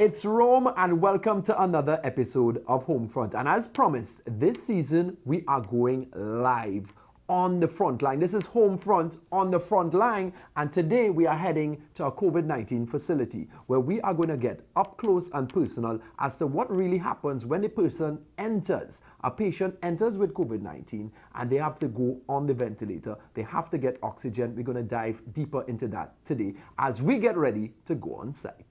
It's Rome and welcome to another episode of Homefront. And as promised, this season we are going live on the front line. This is Homefront on the front line, and today we are heading to a COVID-19 facility where we are going to get up close and personal as to what really happens when a person enters. A patient enters with COVID-19 and they have to go on the ventilator. They have to get oxygen. We're going to dive deeper into that today as we get ready to go on site.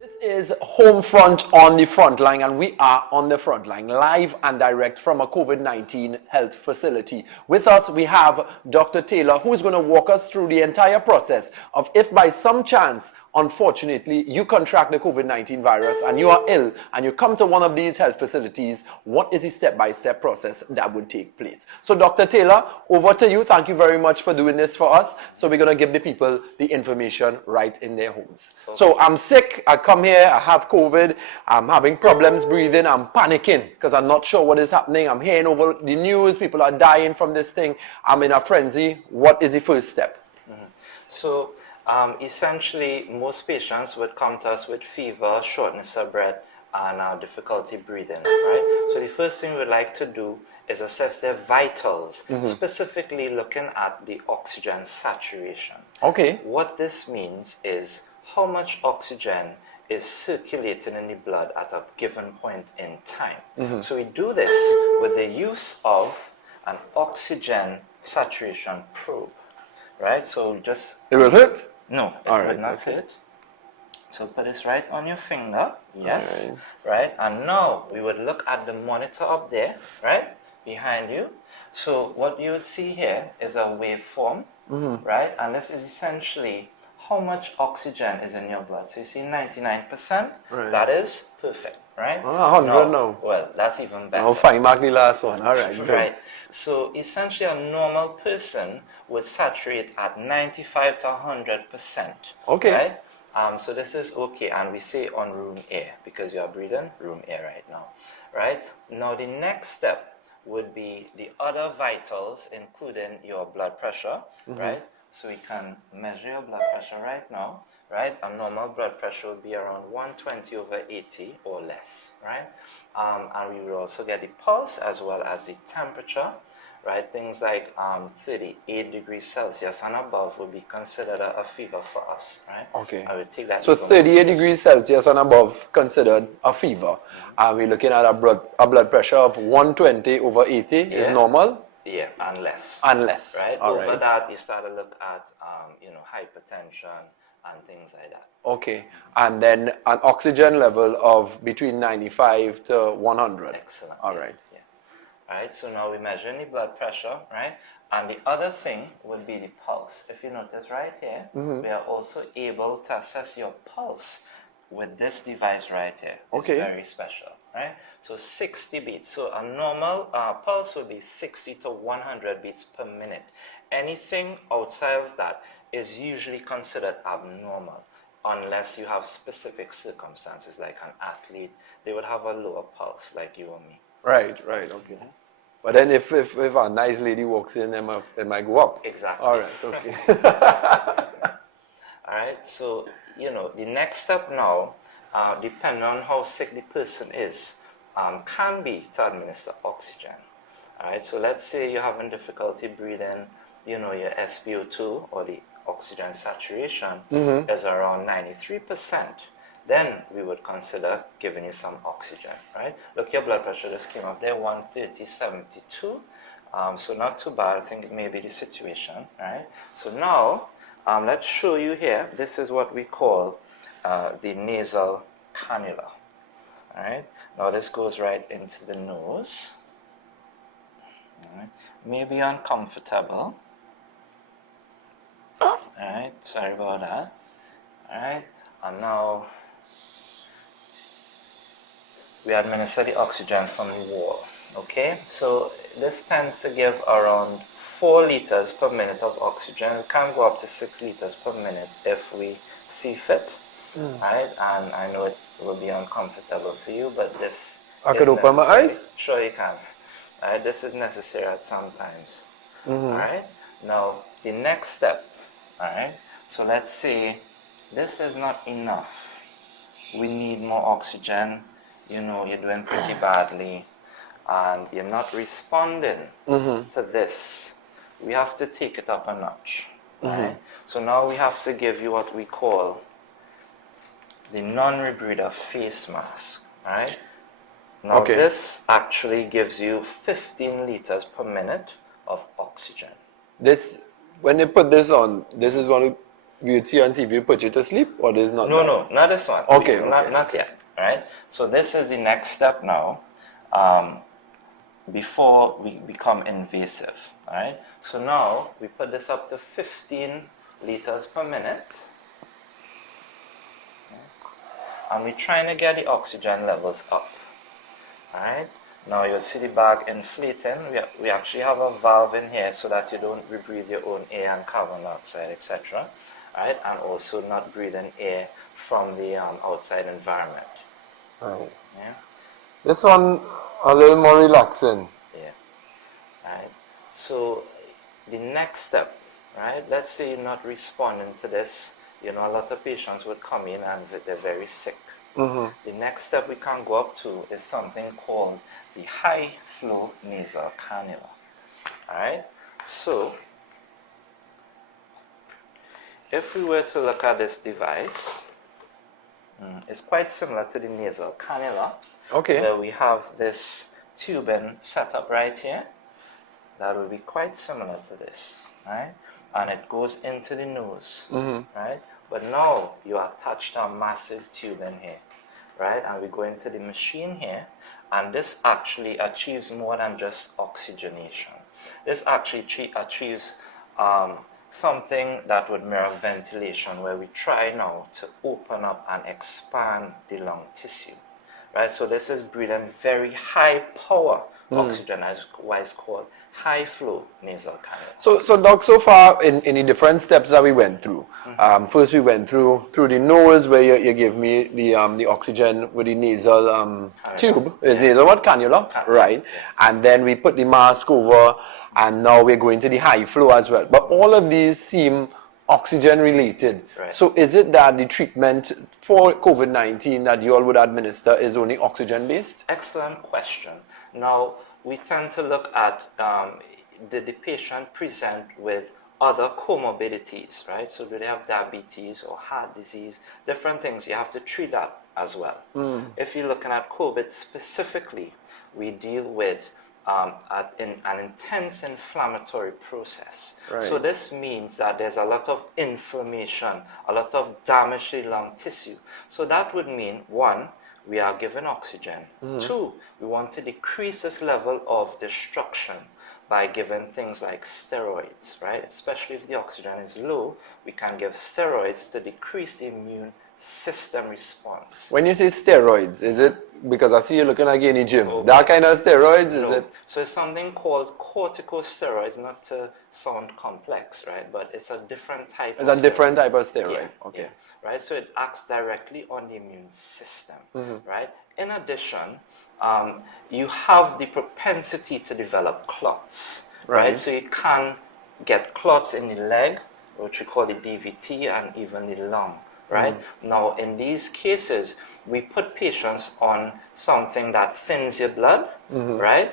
This is Homefront on the front line, and we are on the front line, live and direct from a COVID-19 health facility. With us, we have Dr. Taylor, who is going to walk us through the entire process of if by some chance, unfortunately, you contract the COVID-19 virus and you are ill and you come to one of these health facilities, what is the step-by-step process that would take place? So Dr. Taylor, over to you. Thank you very much for doing this for us. So we're going to give the people the information right in their homes. Okay. So I'm sick, I come here, I have COVID, I'm having problems breathing, I'm panicking because I'm not sure what is happening. I'm hearing over the news, people are dying from this thing. I'm in a frenzy. What is the first step? So essentially, most patients would come to us with fever, shortness of breath, and difficulty breathing, right? So the first thing we'd like to do is assess their vitals, specifically looking at the oxygen saturation. Okay. What this means is how much oxygen is circulating in the blood at a given point in time. So we do this with the use of an oxygen saturation probe, right? So just... It will hurt? No, it would not hurt. So put this right on your finger, yes, right? And now we would look at the monitor up there, right, behind you. So what you would see here is a waveform, right? And this is essentially how much oxygen is in your blood. So you see 99%, that is perfect, right? 100 now. Well, that's even better. I'll find mark the last one, all right. Right. So essentially a normal person would saturate at 95 to 100%. Okay. Right? So this is okay, and we say on room air because you are breathing room air right now, right? Now the next step would be the other vitals, including your blood pressure, right? So we can measure your blood pressure right now, right? A normal blood pressure would be around 120/80 or less, right? And we will also get the pulse as well as the temperature, right? Things like 38 degrees Celsius and above would be considered a fever for us, right? Okay. I would take that. So 38 degrees Celsius and above considered a fever. And we're looking at a blood pressure of 120/80 is normal? Yeah, and less. And less. Right? Over that, you start to look at, hypertension and things like that. Okay. And then an oxygen level of between 95 to 100. Excellent. All right. Yeah. All right, so now we measure the blood pressure, right? And the other thing would be the pulse. If you notice right here, we are also able to assess your pulse with this device right here. Okay. It's very special, right? So 60 beats. So a normal pulse would be 60 to 100 beats per minute. Anything outside of that is usually considered abnormal unless you have specific circumstances like an athlete. They would have a lower pulse like you or me. Right, okay. But then if a nice lady walks in, it might go up. Exactly. All right, okay. All right, so, the next step now, depending on how sick the person is, can be to administer oxygen. All right, so let's say you're having difficulty breathing, your SpO2 or the oxygen saturation is around 93%. Then we would consider giving you some oxygen, right? Look, your blood pressure just came up there, 130/72. So not too bad. I think it may be the situation, right? So now, let's show you here. This is what we call the nasal cannula, all right? Now this goes right into the nose. All right. May be uncomfortable. All right, sorry about that. All right, and now we administer the oxygen from the wall. Okay, so this tends to give around 4 liters per minute of oxygen. It can go up to 6 liters per minute if we see fit. Right, and I know it will be uncomfortable for you, but this I could open my eyes? Sure you can. Right, this is necessary at some times. Alright, now the next step. Alright, so let's say this is not enough. we need more oxygen, you know, you're doing pretty badly, and you're not responding to this, we have to take it up a notch, right? So now we have to give you what we call the non-rebreather face mask, right? Now this actually gives you 15 liters per minute of oxygen. This, when they put this on, this is one you see on TV put you to sleep, or this is not? No, not this one. Okay, not yet, right? So this is the next step now, before we become invasive, all right? So now we put this up to 15 liters per minute, and we're trying to get the oxygen levels up, all right? Now you'll see the bag inflating. We actually have a valve in here so that you don't rebreathe your own air and carbon dioxide, etc. Right? And also not breathing air from the outside environment. Right. Yeah. This one a little more relaxing. Yeah. Right. So the next step, right? Let's say you're not responding to this. You know, a lot of patients would come in and they're very sick. The next step we can go up to is something called the high flow nasal cannula. Alright? So if we were to look at this device, it's quite similar to the nasal cannula. Where we have this tubing set up right here. That will be quite similar to this, right? And it goes into the nose, right? But now you are attached to a massive tube in here, right? And we go into the machine here, and this actually achieves more than just oxygenation. This actually achieves something that would mirror ventilation, where we try now to open up and expand the lung tissue, right? So this is breathing very high power oxygen, as why it's called high flow nasal cannula. So Doc, so far in the different steps that we went through, first we went through the nose, where you gave me the oxygen with the nasal tube, is nasal what, cannula, right? And then we put the mask over, and now we're going to the high flow as well. But all of these seem oxygen related. Right. So is it that the treatment for COVID-19 that you all would administer is only oxygen based? Excellent question. Now, we tend to look at did the patient present with other comorbidities, right? So do they have diabetes or heart disease, different things. You have to treat that as well. If you're looking at COVID specifically, we deal with an intense inflammatory process. Right. So this means that there's a lot of inflammation, a lot of damage to the lung tissue. So that would mean, one, we are given oxygen. Two, we want to decrease this level of destruction by giving things like steroids, right? Especially if the oxygen is low, we can give steroids to decrease the immune system response. When you say steroids, is it because I see you looking like in the gym? That kind of steroids, is it? So it's something called corticosteroids, not to sound complex, right? But it's a different type It's a different type of steroid. Okay. Right? So it acts directly on the immune system, right? In addition, you have the propensity to develop clots, right? So you can get clots in the leg, which we call the DVT, and even the lung, right? Now, in these cases, we put patients on something that thins your blood, right?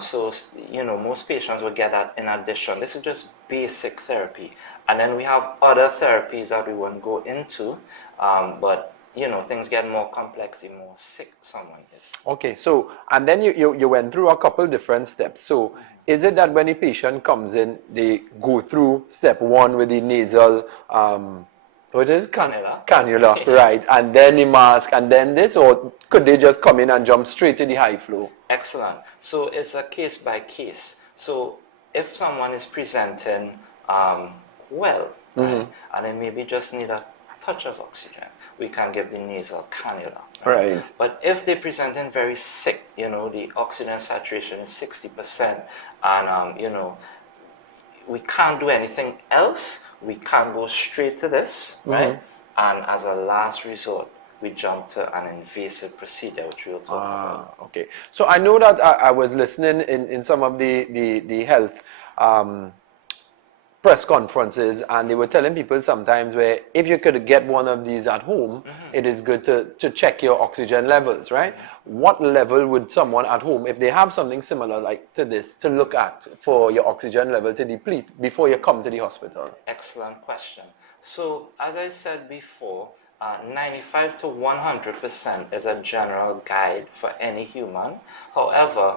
So, you know, most patients will get that in addition. This is just basic therapy. And then we have other therapies that we won't go into, but, you know, things get more complex the more sick someone is. Okay, so, and then you went through a couple different steps. So, is it that when a patient comes in, they go through step one with the nasal, what is it? Cannula, right, and then the mask, and then this, or could they just come in and jump straight to the high flow? Excellent. So it's a case by case. So if someone is presenting well, right, and they maybe just need a touch of oxygen, we can give the nasal cannula. Right. But if they're presenting very sick, you know, the oxygen saturation is 60%, and you know, we can't do anything else, we can go straight to this, right? And as a last resort, we jump to an invasive procedure, which we'll talk about. Okay. So I know that I was listening in some of the health press conferences, and they were telling people sometimes where if you could get one of these at home, it is good to check your oxygen levels, right? What level would someone at home, if they have something similar like to this, to look at for your oxygen level to deplete before you come to the hospital? Excellent question. So, as I said before, 95 to 100% is a general guide for any human. However,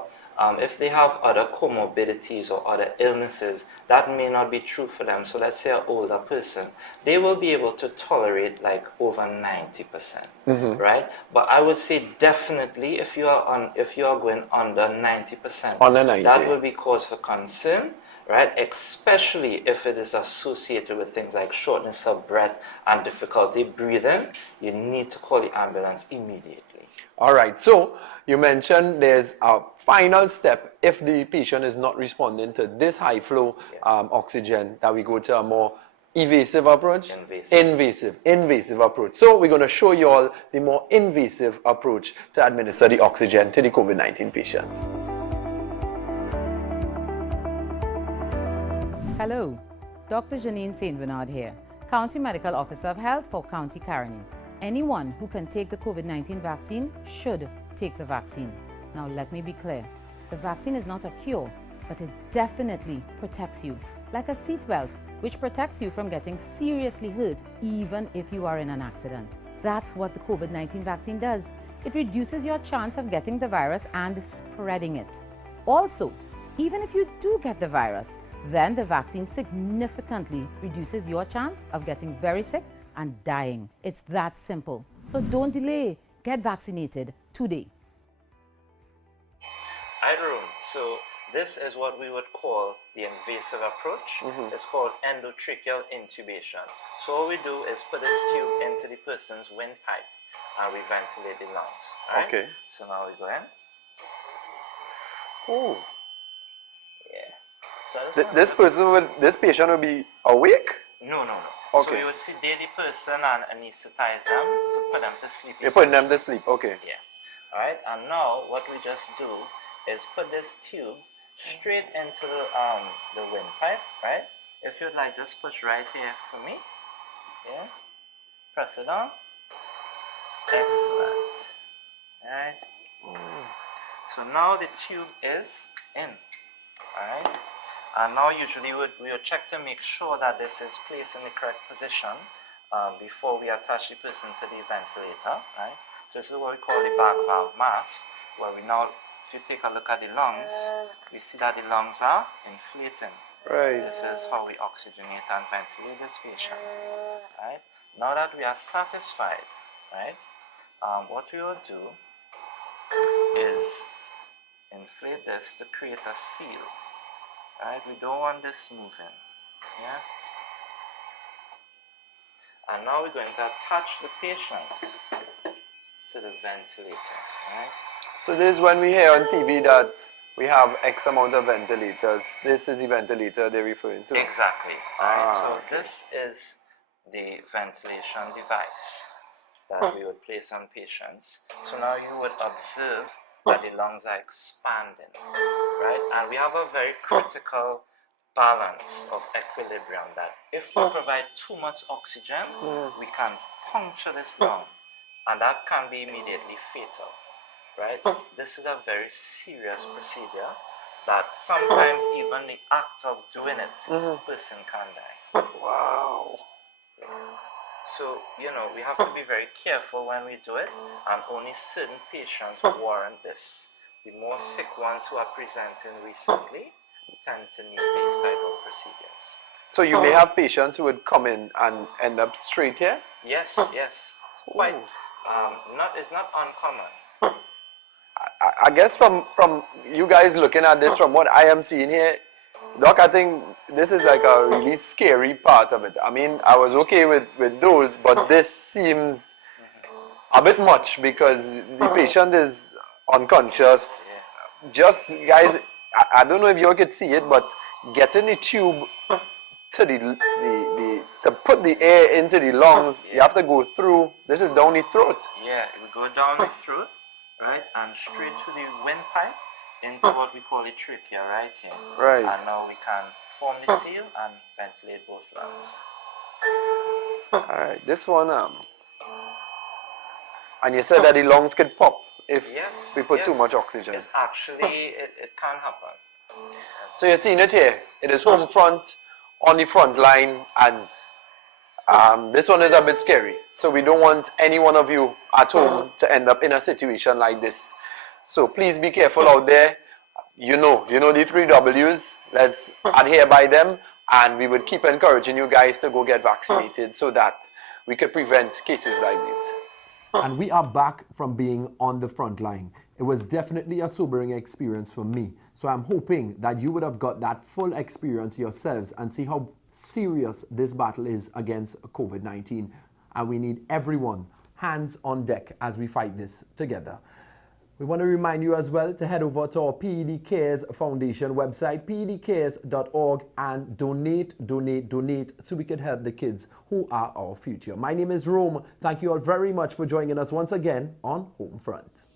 if they have other comorbidities or other illnesses, that may not be true for them. So let's say an older person, they will be able to tolerate like over 90%, right? But I would say definitely if you are going under 90%, Under 90. that will be cause for concern, right? Especially if it is associated with things like shortness of breath and difficulty breathing, you need to call the ambulance immediately. All right, so you mentioned there's a final step if the patient is not responding to this high flow oxygen, that we go to a more evasive approach? Invasive approach. So we're going to show you all the more invasive approach to administer the oxygen to the COVID-19 patient. Hello, Dr. Janine St. Bernard here, County Medical Officer of Health for County Caroni. Anyone who can take the COVID-19 vaccine should take the vaccine. Now let me be clear, the vaccine is not a cure, but it definitely protects you, like a seatbelt, which protects you from getting seriously hurt even if you are in an accident. That's what the COVID-19 vaccine does. It reduces your chance of getting the virus and spreading it. Also, even if you do get the virus, then the vaccine significantly reduces your chance of getting very sick and dying. It's that simple. So don't delay. Get vaccinated today. Hi, Arun. So this is what we would call the invasive approach. It's called endotracheal intubation. So what we do is put this tube into the person's windpipe and we ventilate the lungs. All right? Okay. So now we go in. Oh. Yeah. So this patient will be awake? No. Okay. So you would sedate the person and anesthetize them to put them to sleep. You're putting them to sleep, okay. Yeah. Alright, and now what we just do is put this tube straight into the windpipe, right? If you'd like, just push right here for me. Yeah. Press it on. Excellent. Alright. So now the tube is in. Alright. And now usually we would check to make sure that this is placed in the correct position before we attach the person to the ventilator, right? So this is what we call the bag valve mask, where we now, if you take a look at the lungs, we see that the lungs are inflating. Right. This is how we oxygenate and ventilate this patient, right? Now that we are satisfied, right, what we will do is inflate this to create a seal. Right, we don't want this moving, yeah? And now we're going to attach the patient to the ventilator, right? So this is when we hear on TV that we have X amount of ventilators. This is the ventilator they're referring to? Exactly, right? So okay. this is the ventilation device that we would place on patients. So now you would observe that the lungs are expanding, right? And we have a very critical balance of equilibrium that if we provide too much oxygen, we can puncture this lung, and that can be immediately fatal, right? This is a very serious procedure that sometimes even the act of doing it, the person can die. Wow. So, we have to be very careful when we do it, and only certain patients warrant this. The more sick ones who are presenting recently tend to need these type of procedures. So you may have patients who would come in and end up straight here? Yes. Quite, it's not uncommon. I guess from you guys looking at this, from what I am seeing here, Doc, I think this is like a really scary part of it. I mean, I was okay with those, but this seems a bit much because the patient is unconscious. Just, guys, I don't know if you all could see it, but getting the tube to to put the air into the lungs, you have to go through, this is down the throat. Yeah, we go down the throat, right, and straight to the windpipe into what we call a trachea right here. Right. And now we can form the seal and ventilate both lungs. Alright, this one, and you said that the lungs could pop if we put too much oxygen. It's actually, it can happen. So you're seeing it here. It is home front on the front line, and this one is a bit scary. So we don't want any one of you at home to end up in a situation like this. So please be careful out there. You know the 3 W's. Let's adhere by them, and we would keep encouraging you guys to go get vaccinated so that we could prevent cases like these. And we are back from being on the front line. It was definitely a sobering experience for me. So I'm hoping that you would have got that full experience yourselves and see how serious this battle is against COVID-19. And we need everyone hands on deck as we fight this together. We want to remind you as well to head over to our PED CARES Foundation website, pedcares.org, and donate so we can help the kids who are our future. My name is Rome. Thank you all very much for joining us once again on Homefront.